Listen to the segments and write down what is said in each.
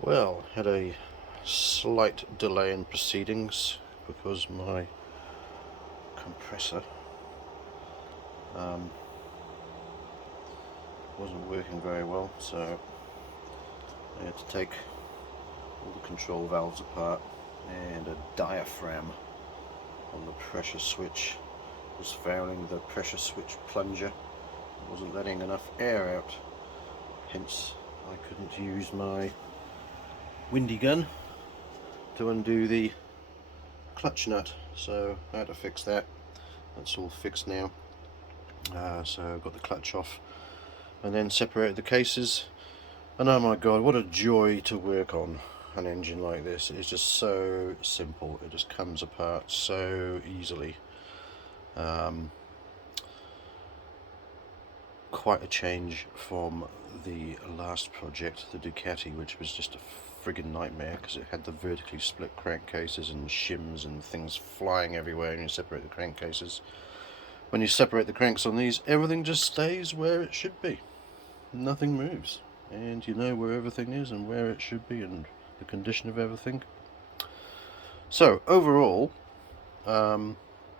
Well, had a slight delay in proceedings because my compressor um, wasn't working very well, so I had to take all the control valves apart, and a diaphragm on the pressure switch was fouling the pressure switch plunger. It wasn't letting enough air out, hence I couldn't use my windy gun to undo the clutch nut, so I had to fix that. That's all fixed now. So I got the clutch off and then separated the cases, and oh my god, what a joy to work on an engine like this. It's just so simple, it just comes apart so easily. Quite a change from the last project, the Ducati, which was just a friggin' nightmare because it had the vertically split crankcases and shims and things flying everywhere when you separate the crankcases. When you separate the cranks on these, everything just stays where it should be. Nothing moves, and you know where everything is and where it should be and the condition of everything. So overall,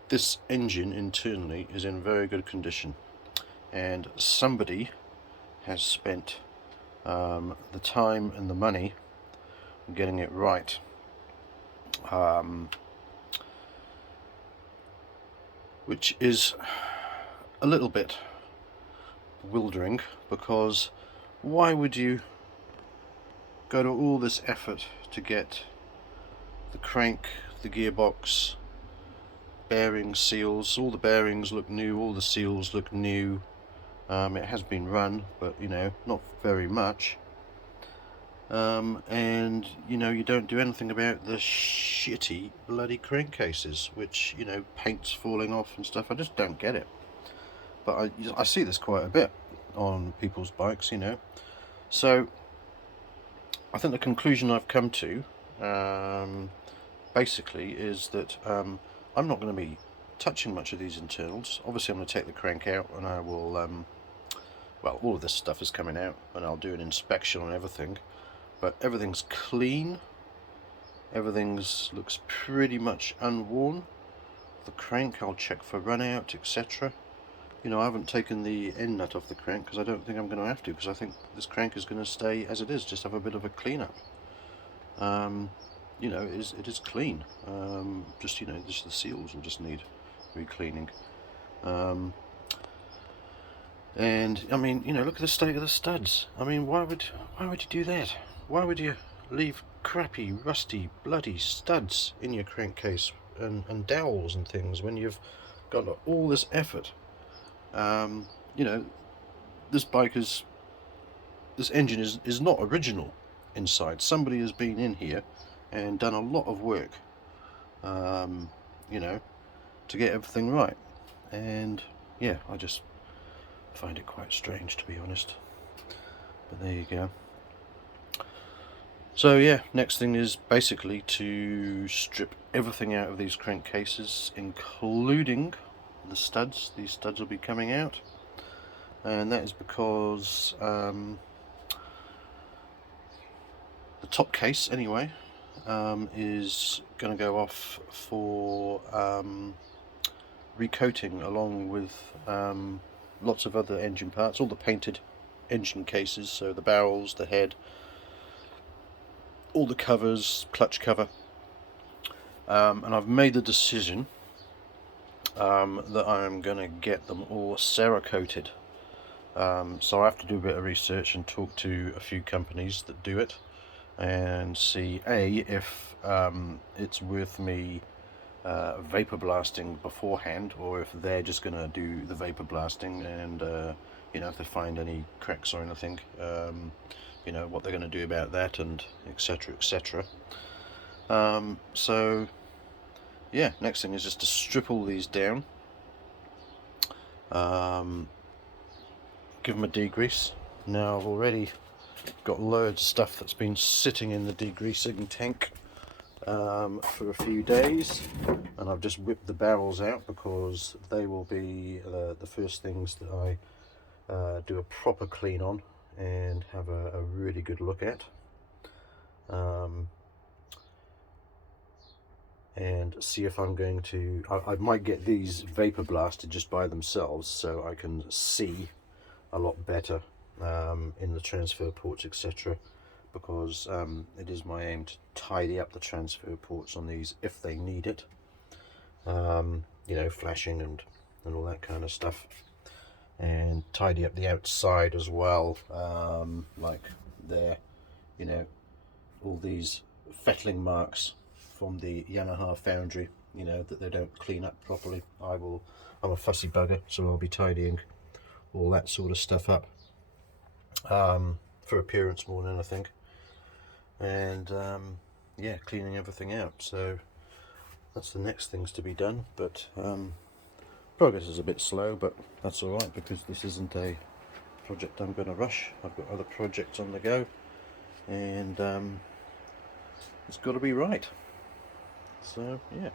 this engine internally is in very good condition, and somebody has spent the time and the money getting it right. Which is a little bit bewildering, because why would you go to all this effort to get the crank, the gearbox, bearing seals? All the bearings look new, all the seals look new. It has been run, but not very much. And you don't do anything about the shitty bloody crankcases, which paint's falling off and stuff. I just don't get it. But I see this quite a bit on people's bikes, So I think the conclusion I've come to basically is that I'm not going to be touching much of these internals. Obviously I'm going to take the crank out, and I will well, all of this stuff is coming out, and I'll do an inspection on everything, but everything's clean, everything's looks pretty much unworn. The crank I'll check for run out, etc. I haven't taken the end nut off the crank because I don't think I'm going to have to, because I think this crank is going to stay as it is, just have a bit of a clean up. It is clean. Just the seals will just need re-cleaning. And I mean, look at the state of the studs. I mean, why would you do that? Why would you leave crappy, rusty, bloody studs in your crankcase and dowels and things when you've got all this effort? This this engine is not original inside. Somebody has been in here and done a lot of work, to get everything right. And yeah, I just find it quite strange, to be honest. But there you go. So yeah, next thing is basically to strip everything out of these crankcases, including the studs. These studs will be coming out, and that is because the top case anyway is going to go off for recoating, along with lots of other engine parts, all the painted engine cases, so the barrels, the head, all the covers, clutch cover. And I've made the decision that I'm going to get them all Cerakoted. So I have to do a bit of research and talk to a few companies that do it, and see if it's worth me vapor blasting beforehand, or if they're just going to do the vapor blasting, and if they find any cracks or anything, what they're going to do about that, and etc, etc. So yeah, next thing is just to strip all these down, give them a degrease. Now I've already got loads of stuff that's been sitting in the degreasing tank for a few days, and I've just whipped the barrels out because they will be the first things that I do a proper clean on and have a really good look at. and see if I'm going to, I might get these vapor blasted just by themselves so I can see a lot better in the transfer ports, etc., because it is my aim to tidy up the transfer ports on these if they need it, you know, flashing and all that kind of stuff, and tidy up the outside as well, like there, you know, all these fettling marks from the Yamaha foundry, you know, that they don't clean up properly. I'm a fussy bugger, so I'll be tidying all that sort of stuff up, for appearance more than anything, and yeah, cleaning everything out. So that's the next things to be done, but progress is a bit slow, but that's all right, because this isn't a project I'm going to rush. I've got other projects on the go, and it's got to be right. So yeah.